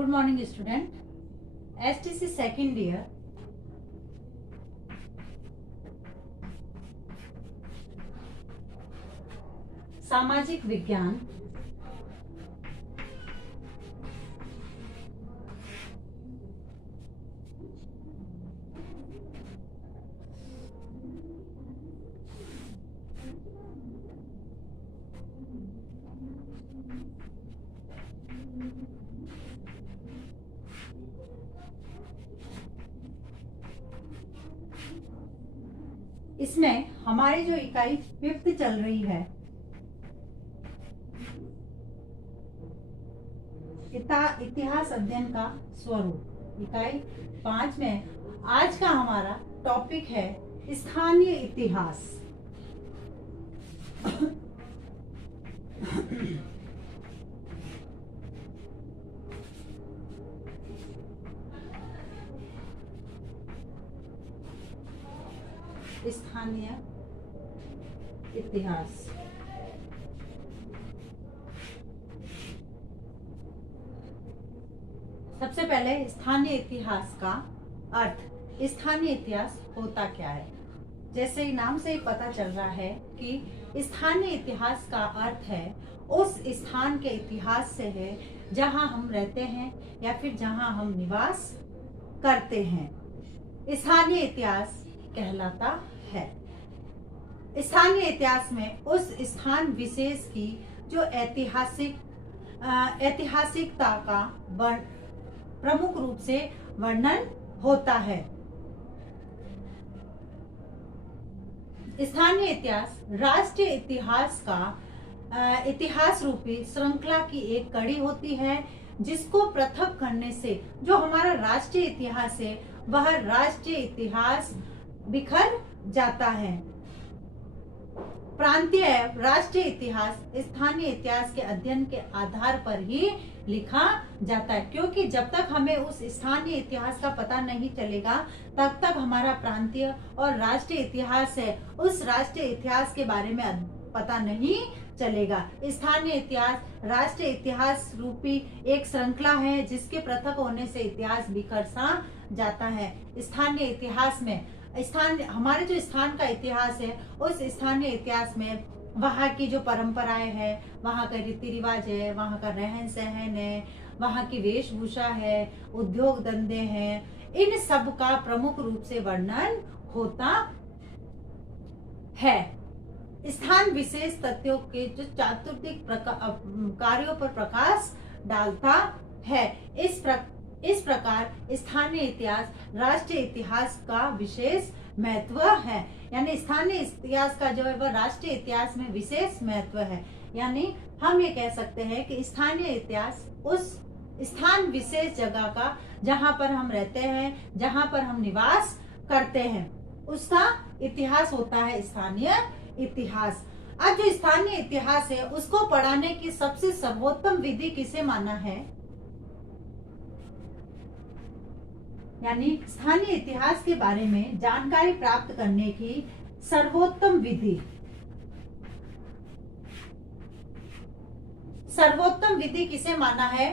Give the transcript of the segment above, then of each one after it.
Good morning student. STC second year सामाजिक विज्ञान इसमें हमारी जो इकाई 5th चल रही है, इतिहास अध्ययन का स्वरूप, इकाई 5 में आज का हमारा टॉपिक है स्थानीय इतिहास। स्थानीय इतिहास सबसे पहले स्थानीय इतिहास का अर्थ। स्थानीय इतिहास होता क्या है? जैसे ही नाम से ही पता चल रहा है कि स्थानीय इतिहास का अर्थ है उस स्थान के इतिहास से है जहां हम रहते हैं या फिर जहां हम निवास करते हैं, स्थानीय इतिहास कहलाता है। स्थानीय इतिहास में उस स्थान विशेष की जो ऐतिहासिकता का प्रमुख रूप से वर्णन होता है। स्थानीय इतिहास राष्ट्रीय इतिहास का इतिहास रूपी श्रृंखला की एक कड़ी होती है, जिसको पृथक करने से जो हमारा राष्ट्रीय इतिहास है वह राष्ट्रीय इतिहास बिखर जाता है। प्रांतीय राष्ट्रीय इतिहास स्थानीय इतिहास के अध्ययन के आधार पर ही लिखा जाता है, क्योंकि जब तक हमें उस स्थानीय इतिहास का पता नहीं चलेगा तब तक हमारा प्रांतीय और राष्ट्रीय इतिहास है उस राष्ट्रीय इतिहास के बारे में पता नहीं चलेगा। स्थानीय इतिहास राष्ट्रीय इतिहास रूपी एक श्रृंखला है जिसके पृथक होने से इतिहास बिखर सा जाता है। स्थानीय इतिहास में हमारे जो स्थान का इतिहास है उस स्थानीय इतिहास में वहाँ की जो परंपराएं हैं, वहाँ का रीति रिवाज है, वहाँ का रहन सहन है, वहाँ की वेशभूषा है, उद्योग धंधे हैं, इन सब का प्रमुख रूप से वर्णन होता है। स्थान विशेष तथ्यों के जो चातुर्दिक कार्यों पर प्रकाश डालता है। इस प्रकार स्थानीय इतिहास राष्ट्रीय इतिहास का विशेष महत्व है, यानी स्थानीय इतिहास का जो है वह राष्ट्रीय इतिहास में विशेष महत्व है। यानी हम ये कह सकते हैं कि स्थानीय इतिहास उस स्थान विशेष जगह का जहां पर हम रहते हैं, जहां पर हम निवास करते हैं, उसका इतिहास होता है स्थानीय इतिहास। अब जो स्थानीय इतिहास है उसको पढ़ाने की सबसे सर्वोत्तम विधि किसे माना है? यानी स्थानीय इतिहास के बारे में जानकारी प्राप्त करने की सर्वोत्तम विधि किसे माना है?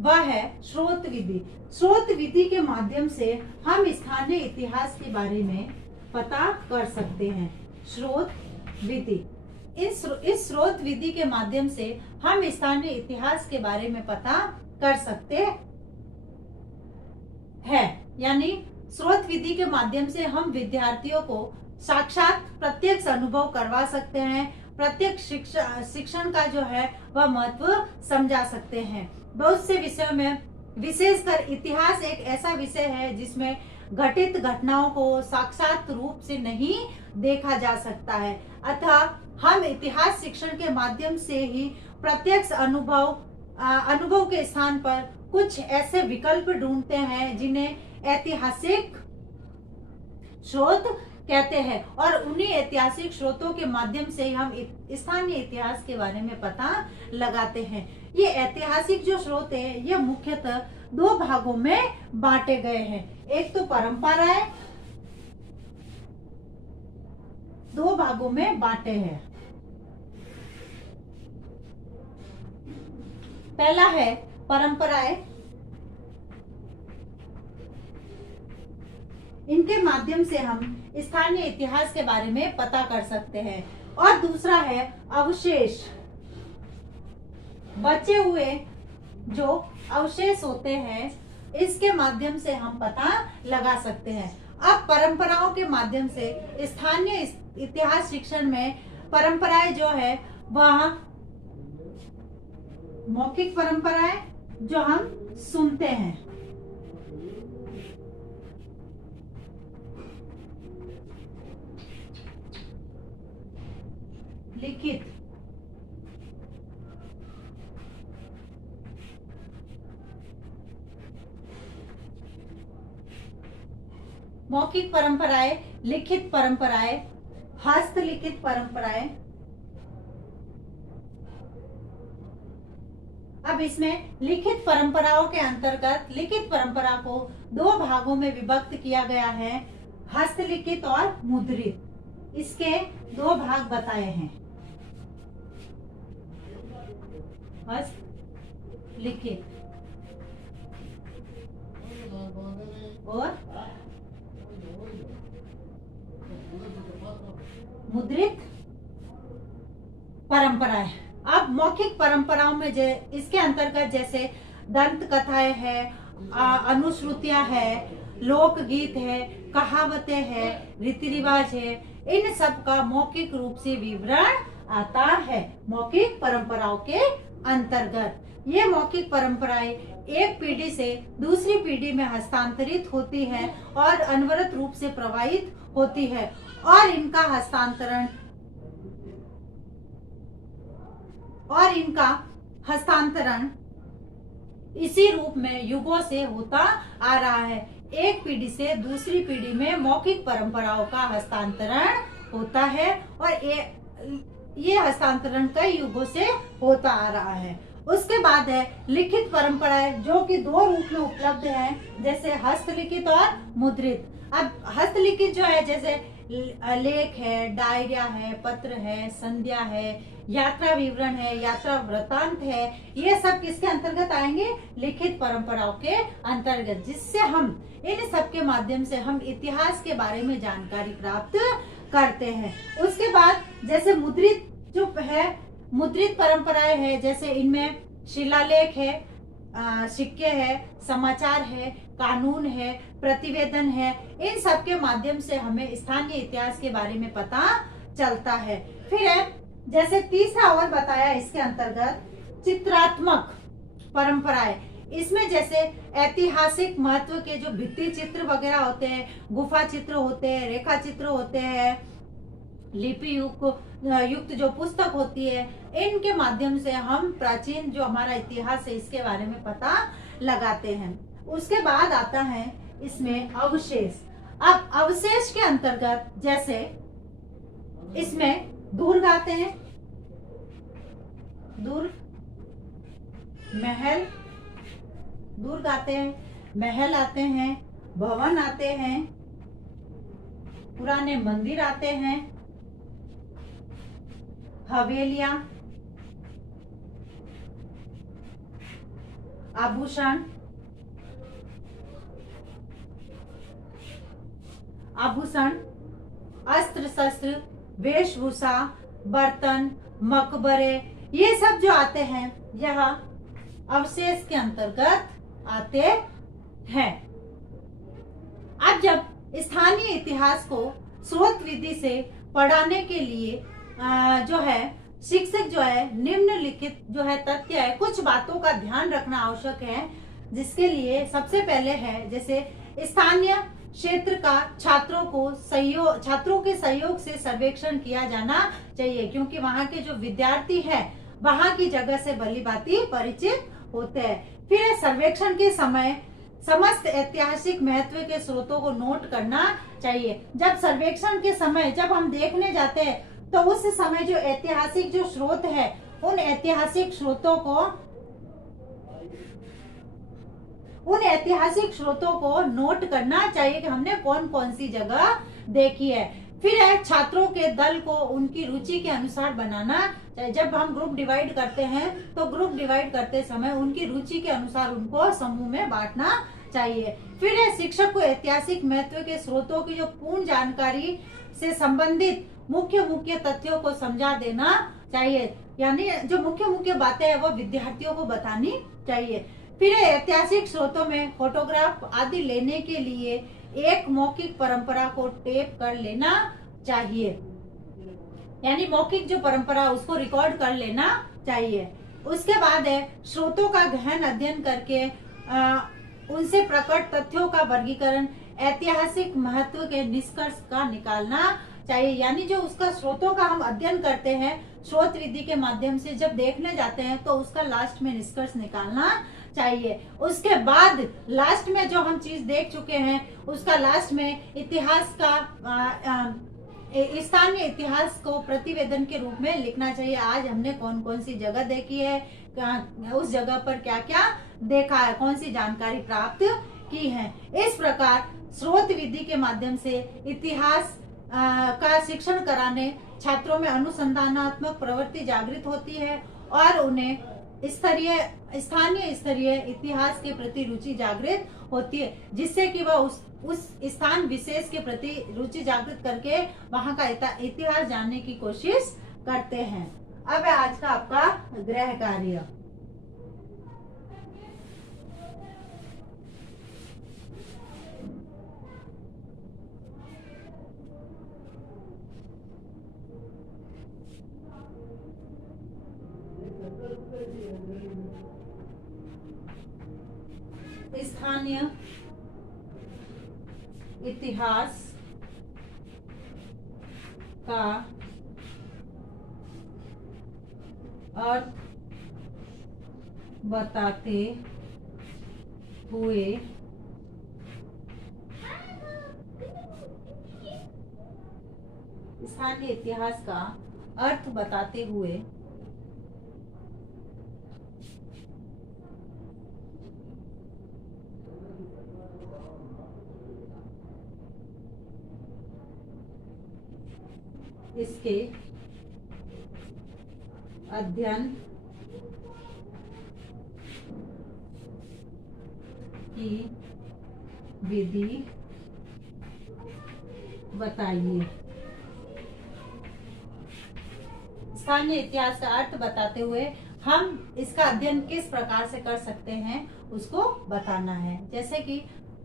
वह है स्रोत विधि। स्रोत विधि के माध्यम से हम स्थानीय इतिहास के बारे में पता कर सकते हैं। स्रोत विधि, इस स्रोत विधि के माध्यम से हम स्थानीय इतिहास के बारे में पता कर सकते है। यानी स्रोत विधि के माध्यम से हम विद्यार्थियों को साक्षात प्रत्यक्ष अनुभव करवा सकते हैं, प्रत्यक्ष शिक्षण का जो है वह महत्व समझा सकते हैं। बहुत से विषयों में विशेषकर इतिहास एक ऐसा विषय है जिसमें घटित घटनाओं को साक्षात रूप से नहीं देखा जा सकता है, अतः हम इतिहास शिक्षण के माध्यम से ही प्रत्यक्ष अनुभव के स्थान पर कुछ ऐसे विकल्प ढूंढते हैं जिन्हें ऐतिहासिक स्रोत कहते हैं, और उन्हीं ऐतिहासिक स्रोतों के माध्यम से हम स्थानीय इतिहास के बारे में पता लगाते हैं। ये ऐतिहासिक जो स्रोत है ये मुख्यतः 2 भागों में बांटे गए हैं। एक तो परंपराएं 2 भागों में बांटे हैं। पहला है परंपराएं इनके माध्यम से हम स्थानीय इतिहास के बारे में पता कर सकते हैं। और दूसरा है अवशेष। बचे हुए जो अवशेष होते हैं इसके माध्यम से हम पता लगा सकते हैं। अब परंपराओं के माध्यम से स्थानीय इतिहास शिक्षण में परंपराएं जो है वह मौखिक परंपराएं जो हम सुनते हैं, लिखित मौखिक परंपराएं, लिखित परंपराएं, हस्तलिखित परंपराएं। अब इसमें लिखित परंपराओं के अंतर्गत लिखित परंपरा को दो भागों में विभक्त किया गया है, हस्तलिखित और मुद्रित। इसके दो भाग बताए हैं, हस्तलिखित और मुद्रित परंपराएं। अब मौखिक परंपराओं में इसके अंतर्गत जैसे दंत कथाएं है, अनुश्रुतियां है, लोकगीत है, कहावतें है, रीति रिवाज है, इन सब का मौखिक रूप से विवरण आता है मौखिक परंपराओं के अंतर्गत। ये मौखिक परंपराएं एक पीढ़ी से दूसरी पीढ़ी में हस्तांतरित होती है और अनवरत रूप से प्रवाहित होती है और इनका हस्तांतरण इसी रूप में युगों से होता आ रहा है। एक पीढ़ी से दूसरी पीढ़ी में मौखिक परंपराओं का हस्तांतरण होता है और ये हस्तांतरण कई युगों से होता आ रहा है। उसके बाद है लिखित परंपराएं जो कि दो रूप में उपलब्ध है, जैसे हस्तलिखित और मुद्रित। अब हस्तलिखित जो है जैसे लेख है, डायरिया है, पत्र है, संध्या है, यात्रा विवरण है, यात्रा वृतांत है, ये सब किसके अंतर्गत आएंगे? लिखित परंपराओं के अंतर्गत, जिससे हम इन सब के माध्यम से हम इतिहास के बारे में जानकारी प्राप्त करते हैं। उसके बाद जैसे मुद्रित जो है, मुद्रित परंपराएं है, जैसे इनमें शिलालेख है, सिक्के है, समाचार है, कानून है, प्रतिवेदन है, इन सब के माध्यम से हमें स्थानीय इतिहास के बारे में पता चलता है। फिर है जैसे तीसरा और बताया इसके अंतर्गत चित्रात्मक परंपराएं। इसमें जैसे ऐतिहासिक महत्व के जो भित्ति चित्र वगैरह होते हैं, गुफा चित्र होते हैं, रेखा चित्र होते हैं, लिपि युक्त जो पुस्तक होती है, इनके माध्यम से हम प्राचीन जो हमारा इतिहास है इसके बारे में पता लगाते हैं। उसके बाद आता है इसमें अवशेष। अब अवशेष के अंतर्गत जैसे इसमें दुर्ग आते हैं, दुर्ग महल, दुर्ग आते हैं, महल आते हैं, भवन आते हैं, पुराने मंदिर आते हैं, हवेलियां, आभूषण, अस्त्र शस्त्र, वेशभूषा, बर्तन, मकबरे, ये सब जो आते हैं यह अवशेष के अंतर्गत आते हैं। अब जब स्थानीय इतिहास को स्रोत विधि से पढ़ाने के लिए जो है शिक्षक जो है निम्नलिखित जो है तथ्य है, कुछ बातों का ध्यान रखना आवश्यक है, जिसके लिए सबसे पहले है जैसे स्थानीय क्षेत्र का छात्रों के सहयोग से सर्वेक्षण किया जाना चाहिए, क्योंकि वहाँ के जो विद्यार्थी है वहाँ की जगह से भलीभांति परिचित होते हैं। फिर सर्वेक्षण के समय समस्त ऐतिहासिक महत्व के स्रोतों को नोट करना चाहिए। जब सर्वेक्षण के समय जब हम देखने जाते हैं तो उस समय जो ऐतिहासिक जो स्रोत है, उन ऐतिहासिक स्रोतों को नोट करना चाहिए कि हमने कौन कौन सी जगह देखी है। फिर है छात्रों के दल को उनकी रुचि के अनुसार बनाना चाहिए। जब हम ग्रुप डिवाइड करते हैं तो ग्रुप डिवाइड करते समय उनकी रुचि के अनुसार उनको समूह में बांटना चाहिए। फिर है शिक्षक को ऐतिहासिक महत्व के स्रोतों की जो पूर्ण जानकारी से संबंधित मुख्य मुख्य तथ्यों को समझा देना चाहिए, यानी जो मुख्य मुख्य बातें हैं वो विद्यार्थियों को बतानी चाहिए। फिर है ऐतिहासिक स्रोतों में फोटोग्राफ आदि लेने के लिए एक मौखिक परंपरा को टेप कर लेना चाहिए, यानी मौखिक जो परंपरा उसको रिकॉर्ड कर लेना चाहिए। उसके बाद है स्रोतों का गहन अध्ययन करके उनसे प्रकट तथ्यों का वर्गीकरण, ऐतिहासिक महत्व के निष्कर्ष का निकालना चाहिए, यानी जो उसका स्रोतों का हम अध्ययन करते हैं स्रोत विधि के माध्यम से जब देखने जाते हैं तो उसका लास्ट में निष्कर्ष निकालना चाहिए। उसके बाद लास्ट में जो हम चीज देख चुके हैं उसका लास्ट में इतिहास का स्थानीय इतिहास को प्रतिवेदन के रूप में लिखना चाहिए। आज हमने कौन कौन सी जगह देखी है, उस जगह पर क्या क्या देखा है, कौन सी जानकारी प्राप्त की है। इस प्रकार स्रोत विधि के माध्यम से इतिहास का शिक्षण कराने छात्रों में अनुसंधानात्मक प्रवृत्ति जागृत होती है और उन्हें स्थानीय स्तरीय इतिहास के प्रति रुचि जागृत होती है, जिससे कि वह उस स्थान विशेष के प्रति रुचि जागृत करके वहां का इतिहास जानने की कोशिश करते हैं। अब है आज का आपका गृह कार्य। स्थानीय इतिहास का अर्थ बताते हुए स्थानीय इतिहास का अर्थ बताते हुए इसके अध्ययन की विधि बताइए। स्थानीय इतिहास का अर्थ बताते हुए हम इसका अध्ययन किस प्रकार से कर सकते हैं उसको बताना है। जैसे कि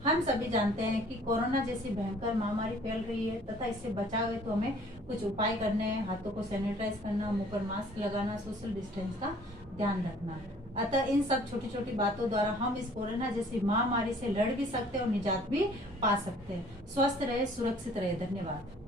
हम सभी जानते हैं कि कोरोना जैसी भयंकर महामारी फैल रही है तथा इससे बचाव है तो हमें कुछ उपाय करने हैं। हाथों को सैनिटाइज करना, मुंह पर मास्क लगाना, सोशल डिस्टेंस का ध्यान रखना। अतः इन सब छोटी छोटी बातों द्वारा हम इस कोरोना जैसी महामारी से लड़ भी सकते हैं और निजात भी पा सकते हैं। स्वस्थ रहे, सुरक्षित रहे। धन्यवाद।